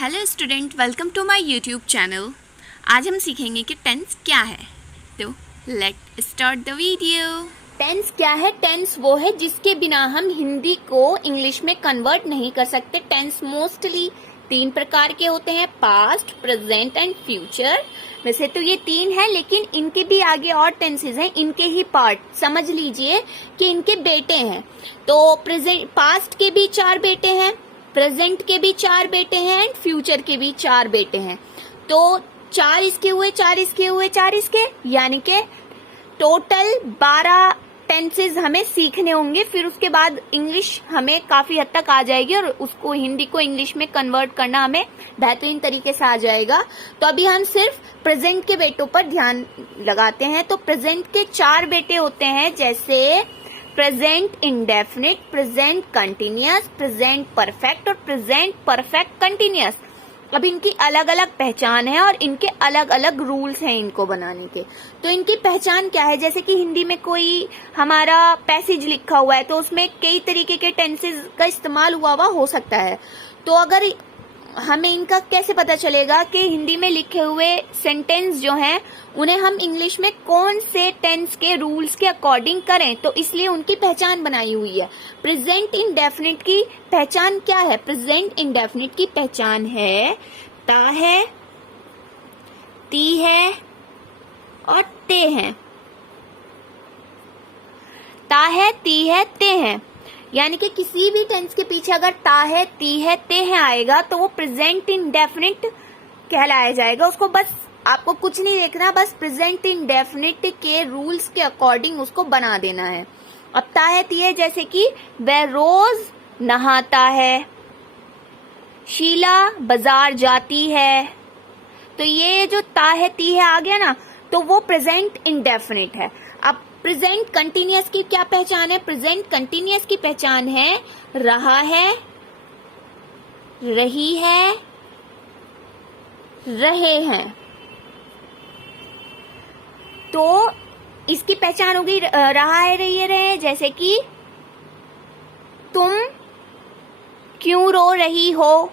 Hello student, welcome to my YouTube channel. आज हम सीखेंगे कि टेंस क्या है। तो let start the video. Tense क्या है? टेंस वो है जिसके बिना हम हिंदी को इंग्लिश में कन्वर्ट नहीं कर सकते। टेंस मोस्टली 3 प्रकार के होते हैं, पास्ट, प्रेजेंट एंड फ्यूचर। वैसे तो ये 3 है, लेकिन इनके भी आगे और टेंसेज हैं, इनके ही पार्ट समझ लीजिए कि इनके बेटे हैं। तो प्रेजेंट, पास्ट के भी 4 बेटे हैं, प्रेजेंट के भी 4 बेटे हैं एंड फ्यूचर के भी 4 बेटे हैं। तो 4 इसके हुए, 4 इसके हुए, 4 इसके, यानी के टोटल 12 टेंसेज हमें सीखने होंगे। फिर उसके बाद इंग्लिश हमें काफी हद तक आ जाएगी और उसको, हिंदी को इंग्लिश में कन्वर्ट करना हमें बेहतरीन तरीके से आ जाएगा। तो अभी हम सिर्फ प्रेजेंट के बेटों पर ध्यान लगाते हैं। तो प्रेजेंट के 4 बेटे होते हैं, जैसे present indefinite, present continuous, present perfect और प्रेजेंट परफेक्ट कंटिन्यूअस। अब इनकी अलग अलग पहचान है और इनके अलग अलग रूल्स हैं इनको बनाने के। तो इनकी पहचान क्या है? जैसे कि हिंदी में कोई हमारा पैसेज लिखा हुआ है तो उसमें कई तरीके के टेंसेज का इस्तेमाल हुआ हो सकता है। तो अगर हमें इनका कैसे पता चलेगा कि हिंदी में लिखे हुए सेंटेंस जो हैं उन्हें हम इंग्लिश में कौन से टेंस के रूल्स के अकॉर्डिंग करें? तो इसलिए उनकी पहचान बनाई हुई है। प्रेजेंट इंडेफिनिट की पहचान क्या है? प्रेजेंट इंडेफिनिट की पहचान है ता है, ती है और ते हैं। ता है, ती है, ते हैं। यानी कि किसी भी टेंस के पीछे अगर ता है, ती है, ते है आएगा तो वो प्रेजेंट इंडेफिनिट कहलाया जाएगा। उसको बस आपको कुछ नहीं देखना, बस प्रेजेंट इंडेफिनिट के रूल्स के अकॉर्डिंग उसको बना देना है। अब ता है, ती है, जैसे कि वह रोज नहाता है, शीला बाजार जाती है। तो ये जो ता है, ती है आ गया ना, तो वो प्रेजेंट इंडेफिनिट है। अब प्रेजेंट कंटिन्यूअस की क्या पहचान है? प्रेजेंट कंटिन्यूअस की पहचान है रहा है, रही है, रहे हैं। तो इसकी पहचान होगी रहा है, रही है, रहे हैं। जैसे कि तुम क्यों रो रही हो?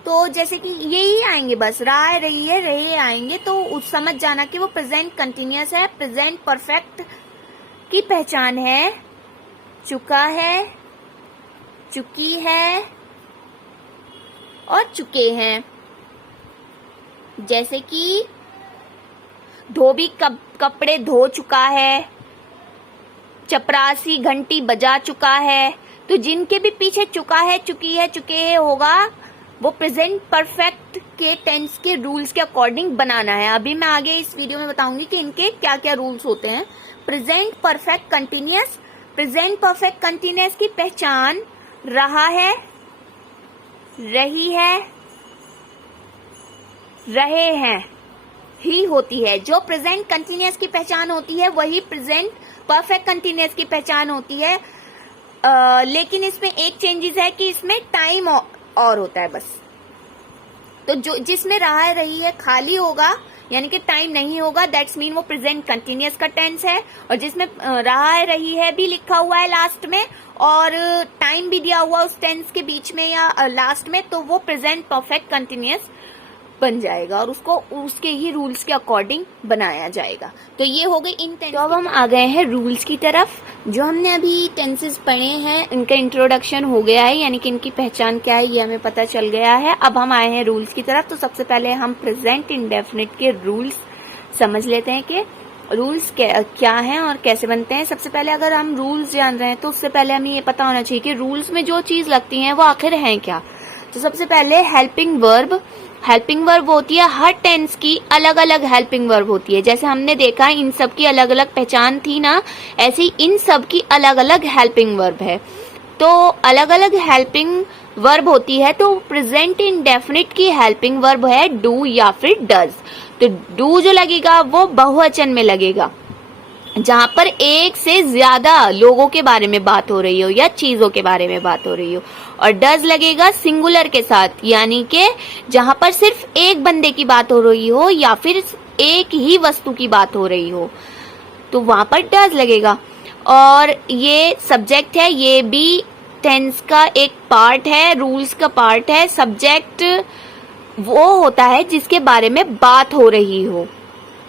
तो जैसे कि यही आएंगे, बस रहा है, रही है, रहे आएंगे। तो उस समझ जाना कि वो प्रेजेंट कंटिन्यूअस है। प्रेजेंट परफेक्ट की पहचान है चुका है, चुकी है और चुके हैं। जैसे कि धोबी कपड़े धो चुका है, चपरासी घंटी बजा चुका है। तो जिनके भी पीछे चुका है, चुकी है, चुके हैं होगा, वो प्रेजेंट परफेक्ट के टेंस के रूल्स के अकॉर्डिंग बनाना है। अभी मैं आगे इस वीडियो में बताऊंगी कि इनके क्या क्या रूल्स होते हैं। Present perfect continuous, present perfect continuous की पहचान रहा है, रही है, रहे हैं ही होती है। जो प्रेजेंट कंटिन्यूअस की पहचान होती है वही प्रेजेंट परफेक्ट कंटिन्यूअस की पहचान होती है। लेकिन इसमें एक चेंजेस है कि इसमें टाइम और होता है बस। तो जो जिसमें रहा है, रही है खाली होगा, यानी कि टाइम नहीं होगा, दैट्स मीन वो प्रेजेंट कंटिन्यूअस का टेंस है। और जिसमें रहा है, रही है भी लिखा हुआ है लास्ट में और टाइम भी दिया हुआ उस टेंस के बीच में या लास्ट में, तो वो प्रेजेंट परफेक्ट कंटिन्यूअस बन जाएगा और उसको उसके ही रूल्स के अकॉर्डिंग बनाया जाएगा। तो ये हो गई इन टेंस। तो अब हम आ गए हैं रूल्स की तरफ। जो हमने अभी टेंसेस पढ़े हैं इनका इंट्रोडक्शन हो गया है, यानी कि इनकी पहचान क्या है ये हमें पता चल गया है। अब हम आए हैं रूल्स की तरफ। तो सबसे पहले हम प्रेजेंट इंडेफिनिट के रूल्स समझ लेते हैं कि रूल्स क्या हैं और कैसे बनते हैं। सबसे पहले अगर हम रूल्स जान रहे हैं तो उससे पहले हमें ये पता होना चाहिए कि रूल्स में जो चीज लगती है वो आखिर है क्या। तो सबसे पहले हेल्पिंग वर्ब। हेल्पिंग वर्ब होती है, हर टेंस की अलग अलग हेल्पिंग वर्ब होती है। जैसे हमने देखा इन सब की अलग अलग पहचान थी ना, ऐसे ही इन सब की अलग अलग हेल्पिंग वर्ब है। तो अलग अलग हेल्पिंग वर्ब होती है। तो प्रेजेंट इंडेफिनिट की हेल्पिंग वर्ब है डू या फिर डज। तो डू जो लगेगा वो बहुवचन में लगेगा, जहां पर एक से ज्यादा लोगों के बारे में बात हो रही हो या चीजों के बारे में बात हो रही हो। और डज लगेगा सिंगुलर के साथ, यानी कि जहां पर सिर्फ एक बंदे की बात हो रही हो या फिर एक ही वस्तु की बात हो रही हो, तो वहां पर डज लगेगा। और ये सब्जेक्ट है, ये भी टेंस का एक पार्ट है, रूल्स का पार्ट है। सब्जेक्ट वो होता है जिसके बारे में बात हो रही हो,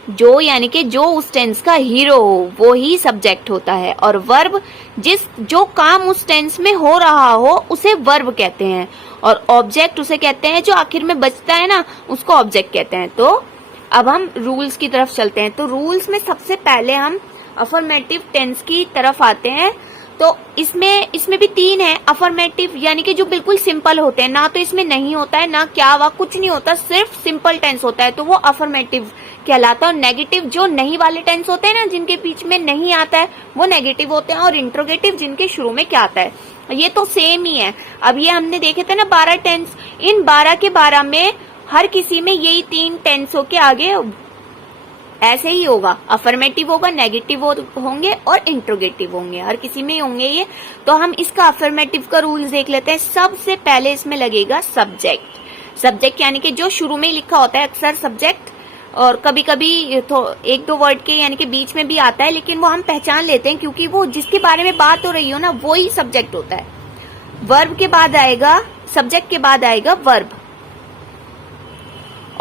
जो यानी कि जो उस टेंस का हीरो हो वो ही सब्जेक्ट होता है। और वर्ब जो काम उस टेंस में हो रहा हो उसे वर्ब कहते हैं, और ऑब्जेक्ट उसे कहते हैं जो आखिर में बचता है ना, उसको ऑब्जेक्ट कहते हैं। तो अब हम रूल्स की तरफ चलते हैं। तो रूल्स में सबसे पहले हम अफर्मेटिव टेंस की तरफ आते हैं। तो इसमें भी 3 है। अफर्मेटिव यानी कि जो बिल्कुल सिंपल होते हैं, ना तो इसमें नहीं होता है ना क्या हुआ, कुछ नहीं होता, सिर्फ सिंपल टेंस होता है, तो वो अफर्मेटिव कहलाता है। और नेगेटिव जो नहीं वाले टेंस होते हैं ना, जिनके बीच में नहीं आता है, वो नेगेटिव होते हैं। और इंट्रोगेटिव जिनके शुरू में क्या आता है, ये तो सेम ही है। अब ये हमने देखे थे ना 12 टेंस, इन 12 के 12 में हर किसी में यही 3 टेंसों के आगे ऐसे ही होगा, अफर्मेटिव होगा, नेगेटिव होंगे और इंट्रोगेटिव होंगे, हर किसी में होंगे ये। तो हम इसका अफर्मेटिव का रूल्स देख लेते हैं। सबसे पहले इसमें लगेगा सब्जेक्ट। सब्जेक्ट यानी कि जो शुरू में ही लिखा होता है, अक्सर सब्जेक्ट, और कभी कभी तो 1-2 वर्ड के यानी कि बीच में भी आता है, लेकिन वो हम पहचान लेते हैं क्योंकि वो जिसके बारे में बात हो रही हो ना, वो ही सब्जेक्ट होता है। वर्ब के बाद आएगा, सब्जेक्ट के बाद आएगा वर्ब,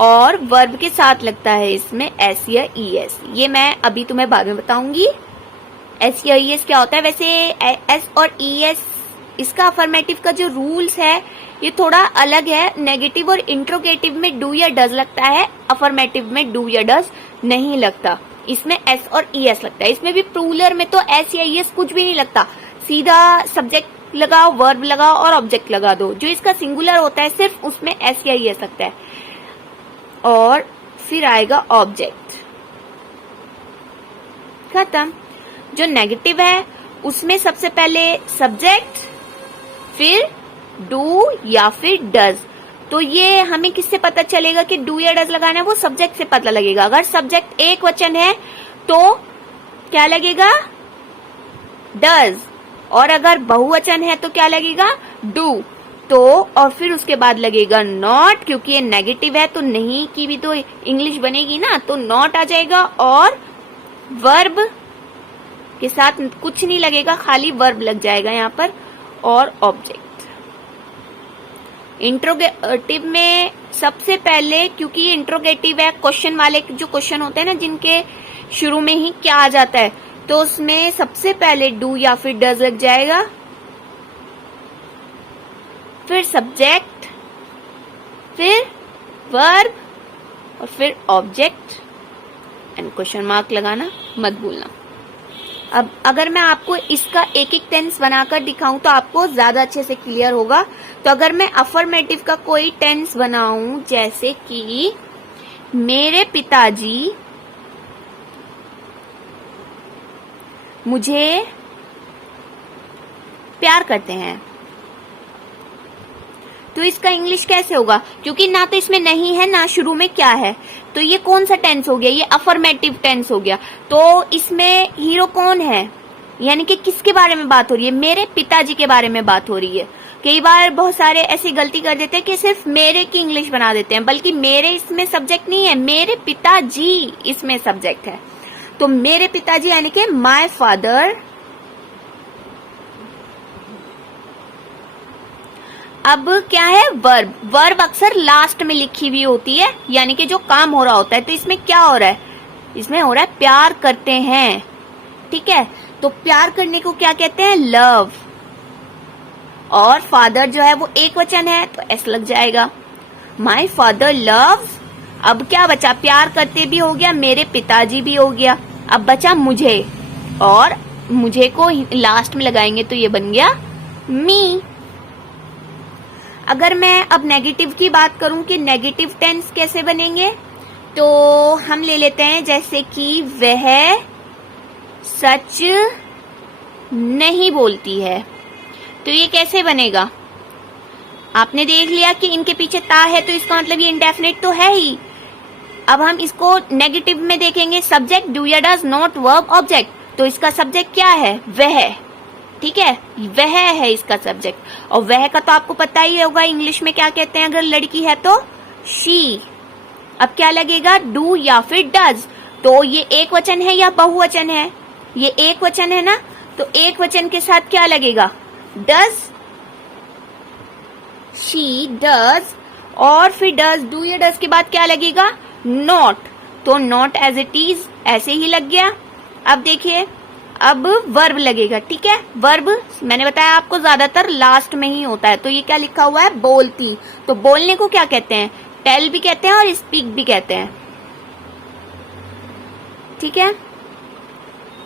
और वर्ब के साथ लगता है इसमें एस या ईएस। ये मैं अभी तुम्हें बाद में बताऊंगी एस या ईएस क्या होता है। वैसे एस और ईएस इसका अफर्मेटिव का जो रूल्स है ये थोड़ा अलग है। नेगेटिव और इंट्रोगेटिव में डू या डज लगता है, अफर्मेटिव में डू या डज नहीं लगता। इसमें एस और ईएस लगता है। इसमें भी प्लूरल में तो एस या ईएस कुछ भी नहीं लगता, सीधा सब्जेक्ट लगाओ, वर्ब लगाओ और ऑब्जेक्ट लगा दो। जो इसका सिंगुलर होता है सिर्फ उसमें एस या ईएस लगता है, और फिर आएगा ऑब्जेक्ट, खत्म। जो नेगेटिव है उसमें सबसे पहले सब्जेक्ट, फिर डू या फिर डज। तो ये हमें किससे पता चलेगा कि डू या डज लगाना है, वो सब्जेक्ट से पता लगेगा। अगर सब्जेक्ट एक वचन है तो क्या लगेगा, डज, और अगर बहुवचन है तो क्या लगेगा, डू। तो और फिर उसके बाद लगेगा नॉट, क्योंकि ये नेगेटिव है तो नहीं की भी तो इंग्लिश बनेगी ना, तो नॉट आ जाएगा। और वर्ब के साथ कुछ नहीं लगेगा, खाली वर्ब लग जाएगा यहाँ पर, और ऑब्जेक्ट। इंट्रोगेटिव में सबसे पहले, क्योंकि ये इंट्रोगेटिव है, क्वेश्चन वाले जो क्वेश्चन होते हैं ना जिनके शुरू में ही क्या आ जाता है, तो उसमें सबसे पहले डू या फिर डज लग जाएगा, फिर सब्जेक्ट, फिर वर्ब, और फिर ऑब्जेक्ट, एंड क्वेश्चन मार्क लगाना मत भूलना। अब अगर मैं आपको इसका एक एक टेंस बनाकर दिखाऊं तो आपको ज्यादा अच्छे से क्लियर होगा। तो अगर मैं अफर्मेटिव का कोई टेंस बनाऊं, जैसे कि मेरे पिताजी मुझे प्यार करते हैं, तो इसका इंग्लिश कैसे होगा, क्योंकि ना तो इसमें नहीं है ना शुरू में क्या है, तो ये कौन सा टेंस हो गया, ये अफर्मेटिव टेंस हो गया। तो इसमें हीरो कौन है, यानी कि किसके बारे में बात हो रही है, मेरे पिताजी के बारे में बात हो रही है। कई बार बहुत सारे ऐसी गलती कर देते हैं कि सिर्फ मेरे की इंग्लिश बना देते हैं, बल्कि मेरे इसमें सब्जेक्ट नहीं है, मेरे पिताजी इसमें सब्जेक्ट है। तो मेरे पिताजी यानी कि माय फादर। अब क्या है, वर्ब। वर्ब अक्सर लास्ट में लिखी हुई होती है, यानी कि जो काम हो रहा होता है। तो इसमें क्या हो रहा है, इसमें हो रहा है प्यार करते हैं, ठीक है। तो प्यार करने को क्या कहते हैं, लव। और फादर जो है वो एक वचन है तो एस लग जाएगा, माय फादर लव्स। अब क्या बचा, प्यार करते भी हो गया, मेरे पिताजी भी हो गया, अब बचा मुझे, और मुझे को लास्ट में लगाएंगे तो ये बन गया मी। अगर मैं अब नेगेटिव की बात करूं कि नेगेटिव टेंस कैसे बनेंगे, तो हम ले लेते हैं जैसे कि वह सच नहीं बोलती है, तो ये कैसे बनेगा। आपने देख लिया कि इनके पीछे ता है, तो इसका मतलब ये इंडेफिनिट तो है ही। अब हम इसको नेगेटिव में देखेंगे, सब्जेक्ट डू या डज, नॉट वर्ब ऑब्जेक्ट। तो इसका सब्जेक्ट क्या है, वह, ठीक है, वह है इसका सब्जेक्ट। और वह का तो आपको पता ही होगा इंग्लिश में क्या कहते हैं, अगर लड़की है तो शी। अब क्या लगेगा, डू या फिर डज। तो ये एक वचन है या बहुवचन है, ये एक वचन है ना, तो एक वचन के साथ क्या लगेगा, डज शी डज, और फिर डज, डू या डज के बाद क्या लगेगा, नॉट, तो नॉट एज इट इज ऐसे ही लग गया। अब देखिए अब वर्ब लगेगा, ठीक है। वर्ब मैंने बताया आपको ज्यादातर लास्ट में ही होता है, तो ये क्या लिखा हुआ है, बोलती, तो बोलने को क्या कहते हैं, टेल भी कहते हैं और स्पीक भी कहते हैं, ठीक है,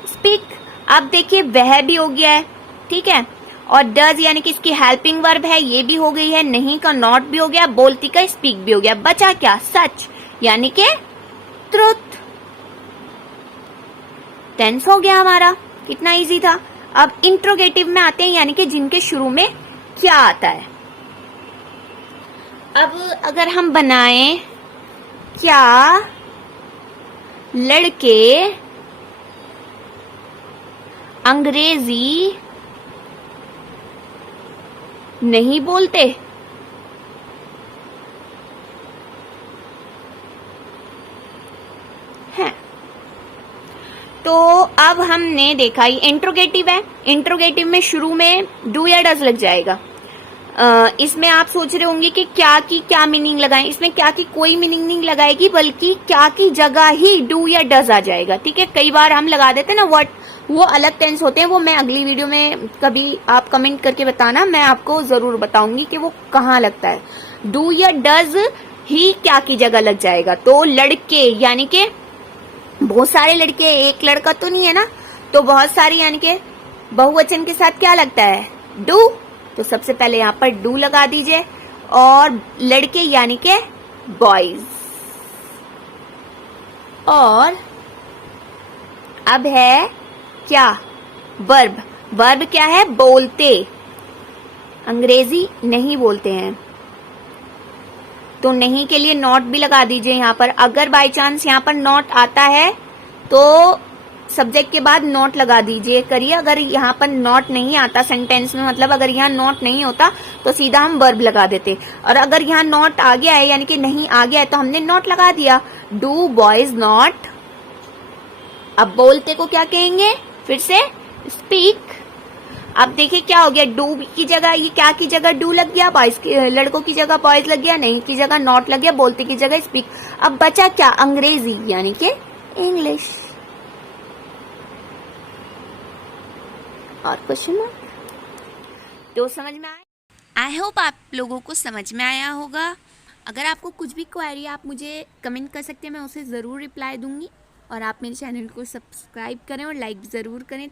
स्पीक। अब देखिए वह भी हो गया है, ठीक है, और डज यानी कि इसकी हेल्पिंग वर्ब है, ये भी हो गई है, नहीं का नॉट भी हो गया, बोलती का स्पीक भी हो गया, बचा क्या, सच यानी कि ट्रुथ। टेंस हो गया हमारा, कितना इजी था। अब इंट्रोगेटिव में आते हैं, यानी कि जिनके शुरू में क्या आता है। अब अगर हम बनाएं क्या लड़के अंग्रेजी नहीं बोलते, हैं, तो अब हमने देखा ये इंट्रोगेटिव है, इंट्रोगेटिव में शुरू में डू या डज लग जाएगा। इसमें आप सोच रहे होंगे कि क्या की क्या मीनिंग लगाएं, इसमें क्या की कोई मीनिंग नहीं लगाएगी, बल्कि क्या की जगह ही डू या डज आ जाएगा, ठीक है। कई बार हम लगा देते हैं ना व्हाट, वो अलग टेंस होते हैं, वो मैं अगली वीडियो में कभी आप कमेंट करके बताना, मैं आपको जरूर बताऊंगी कि वो कहाँ लगता है। डू या डज ही क्या की जगह लग जाएगा, तो लड़के यानी कि बहुत सारे लड़के, एक लड़का तो नहीं है ना, तो बहुत सारे यानी कि बहुवचन के साथ क्या लगता है, डू, तो सबसे पहले यहाँ पर डू लगा दीजिए, और लड़के यानी के बॉयज, और अब है क्या, वर्ब, वर्ब क्या है, बोलते, अंग्रेजी नहीं बोलते हैं, तो नहीं के लिए नॉट भी लगा दीजिए यहाँ पर। अगर बाय चांस यहाँ पर नॉट आता है तो सब्जेक्ट के बाद नॉट लगा दीजिए करिए, अगर यहाँ पर नॉट नहीं आता सेंटेंस में, मतलब अगर यहाँ नॉट नहीं होता तो सीधा हम वर्ब लगा देते, और अगर यहाँ नॉट आ गया है यानी कि नहीं आ गया है तो हमने नॉट लगा दिया, डू बॉयज नॉट। अब बोलते को क्या कहेंगे, फिर से स्पीक। अब देखिए क्या हो गया, डू की जगह ये क्या की जगह डू लग गया, बॉयज लड़कों की जगह बॉयज लग गया, नहीं की जगह नॉट लग गया, बोलते की जगह स्पीक। अब बचा क्या, अंग्रेजी यानी कि इंग्लिश। और क्वेश्चन तो समझ में आया, आई होप आप लोगों को समझ में आया होगा। अगर आपको कुछ भी क्वेरी आप मुझे कमेंट कर सकते हैं, मैं उसे ज़रूर रिप्लाई दूंगी, और आप मेरे चैनल को सब्सक्राइब करें और लाइक ज़रूर करें।